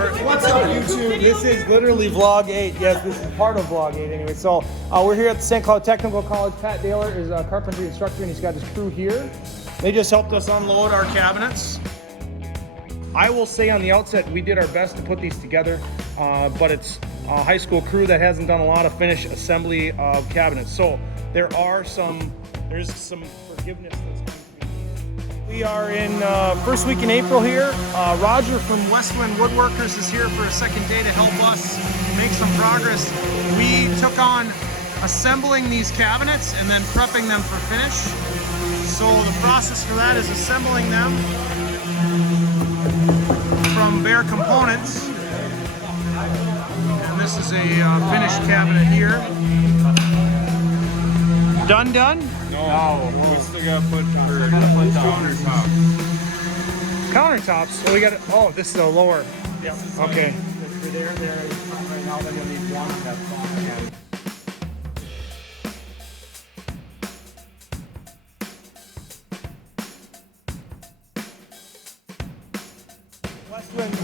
What's up, YouTube? This is literally vlog 8. Yes, this is part of vlog 8 anyway. So we're here at the St. Cloud Technical College. Pat Daler is a carpentry instructor, and he's got his crew here. They just helped us unload our cabinets. I will say on the outset, we did our best to put these together, but it's a high school crew that hasn't done a lot of finished assembly of cabinets. So there's some forgiveness that's going to be needed. We are in first week in April here. Roger from Westwind Woodworkers is here for a second day to help us make some progress. We took on assembling these cabinets and then prepping them for finish. So the process for that is assembling them from bare components. And this is a finished cabinet here. Done? No. We still got to put countertops. Countertops? So we got oh, this is a lower. Yeah. Okay. If you're there right now, then you'll need one on that front end. Westwind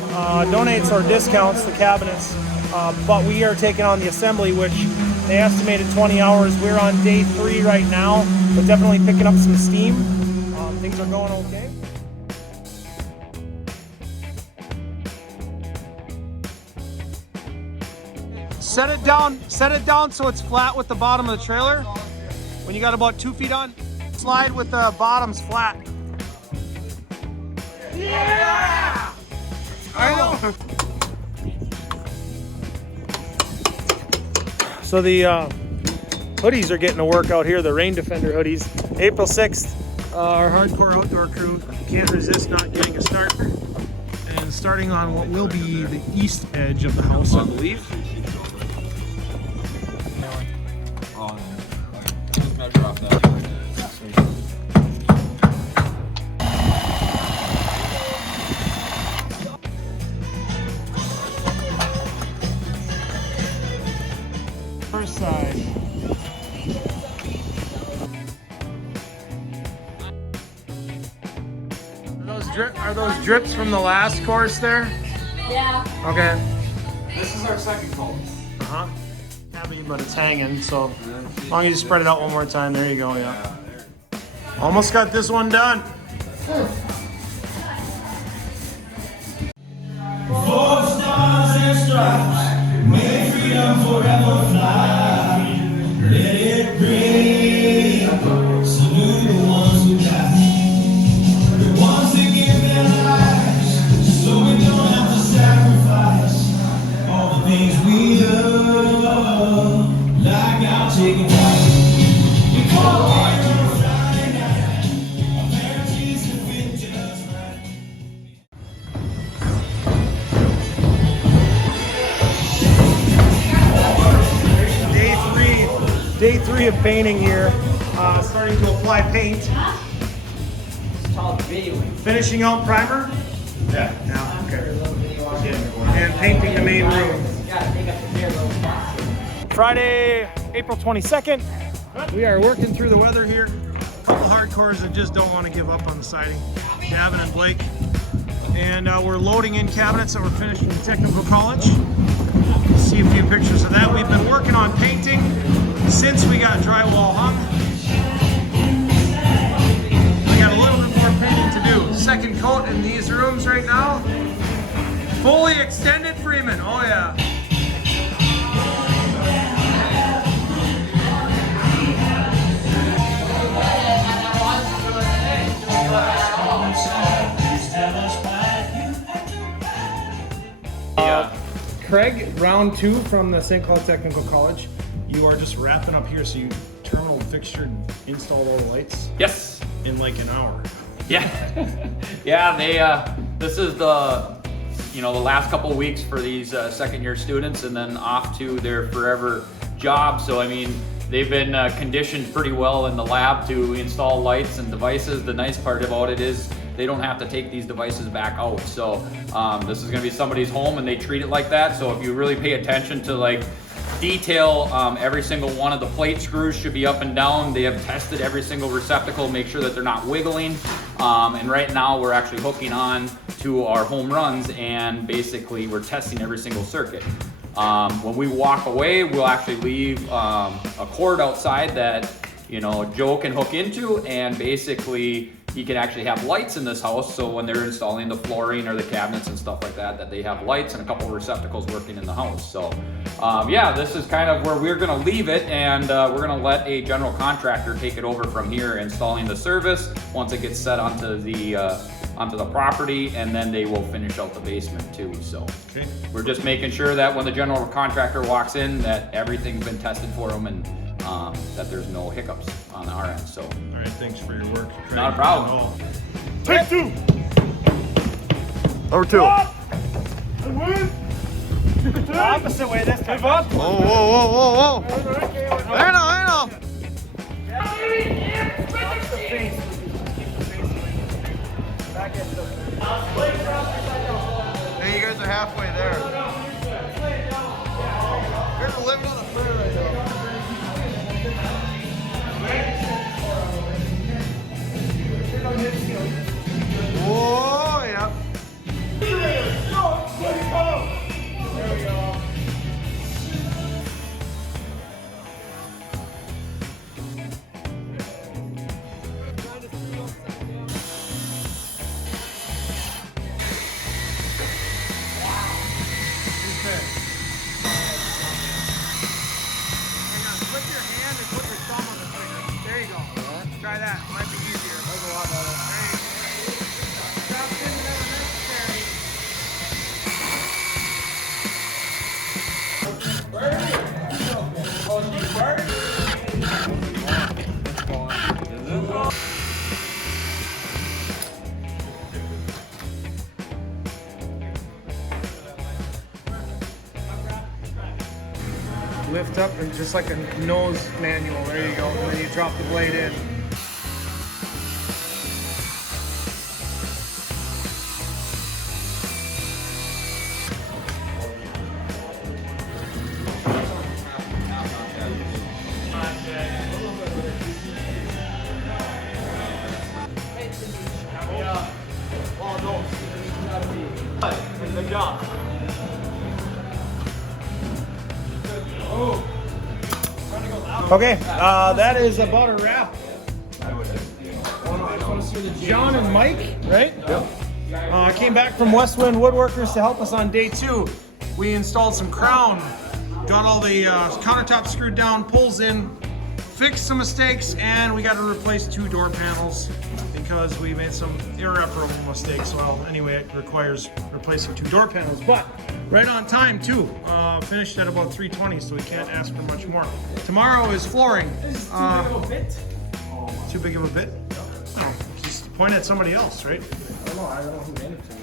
donates or discounts the cabinets, but we are taking on the assembly, which they estimated 20 hours. We're on day 3 right now, but definitely picking up some steam. Things are going okay. Set it down so it's flat with the bottom of the trailer. When you got about 2 feet on, slide with the bottoms flat. Yeah! I know. So the hoodies are getting a workout here, the Rain Defender hoodies. April 6th, our hardcore outdoor crew can't resist not getting a start. And starting on what will be the east edge of the house, I believe. Just measure off that. First side. Are those drips from the last course there? Yeah. Okay. This is our second coat. Uh-huh. Heavy, but it's hanging, so as long as you spread it out one more time, there you go, yeah. Almost got this one done. Four stars and stripes, may freedom forever fly. Let it ring, salute the ones who die, the ones that give their lives, so we don't have to sacrifice all the things we love, like our taking time. We call it on Friday night, our parents used to fit just right. Day three of painting here. Starting to apply paint. Finishing out primer. Yeah, okay. And painting the main room. Friday, April 22nd. We are working through the weather here. A couple hardcores that just don't want to give up on the siding. Gavin and Blake. And we're loading in cabinets that were finished from Technical College. See a few pictures of that. We've been working on painting since we got drywall hung. We got a little bit more painting to do. Second coat in these rooms right now. Fully extended Freeman, oh yeah. Craig, round 2 from the St. Cloud Technical College. You are just wrapping up here, so you turn all the fixture and install all the lights? Yes. In like an hour. Yeah. Yeah, this is the last couple of weeks for these second year students, and then off to their forever job. So I mean, they've been conditioned pretty well in the lab to install lights and devices. The nice part about it is they don't have to take these devices back out. So this is gonna be somebody's home and they treat it like that. So if you really pay attention to like detail, every single one of the plate screws should be up and down. They have tested every single receptacle, make sure that they're not wiggling. And right now we're actually hooking on to our home runs, and basically we're testing every single circuit. When we walk away, we'll actually leave a cord outside that, you know, Joe can hook into, and basically he can actually have lights in this house, so when they're installing the flooring or the cabinets and stuff like that, that they have lights and a couple of receptacles working in the house. So yeah, this is kind of where we're gonna leave it, and we're gonna let a general contractor take it over from here, installing the service once it gets set onto the property, and then they will finish out the basement too. So we're just making sure that when the general contractor walks in, that everything's been tested for them, and that there's no hiccups on our end. So, All right, thanks for your work. Craig. not a problem. Take two. Number 2. Opposite way this time. Whoa, whoa, whoa, whoa, whoa. There now, Hey, you guys are halfway there. You're living on a prayer right now. Whoa, yeah. Try that. Might be easier. That's a lot better. Stop sitting there unnecessary. Lift up and just like a nose manual. There you go. And then you drop the blade in. Good job. Okay, that is about a wrap. John and Mike, right? Yep. Came back from Westwind Woodworkers to help us on day 2. We installed some crown, got all the countertops screwed down, pulls in, fixed some mistakes, and we got to replace 2 door panels because we made some irreparable mistakes. Well, anyway, it requires replacing 2 door panels, but right on time too. Finished at about 3:20, so we can't ask for much more. Tomorrow is flooring. Too big of a bit? Too big of a bit? No, just point at somebody else, right? I don't know who made it to me.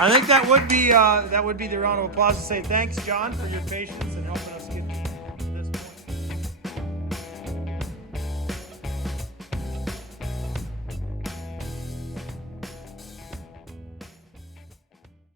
I think that would be the round of applause to say thanks, John, for your patience and helping us get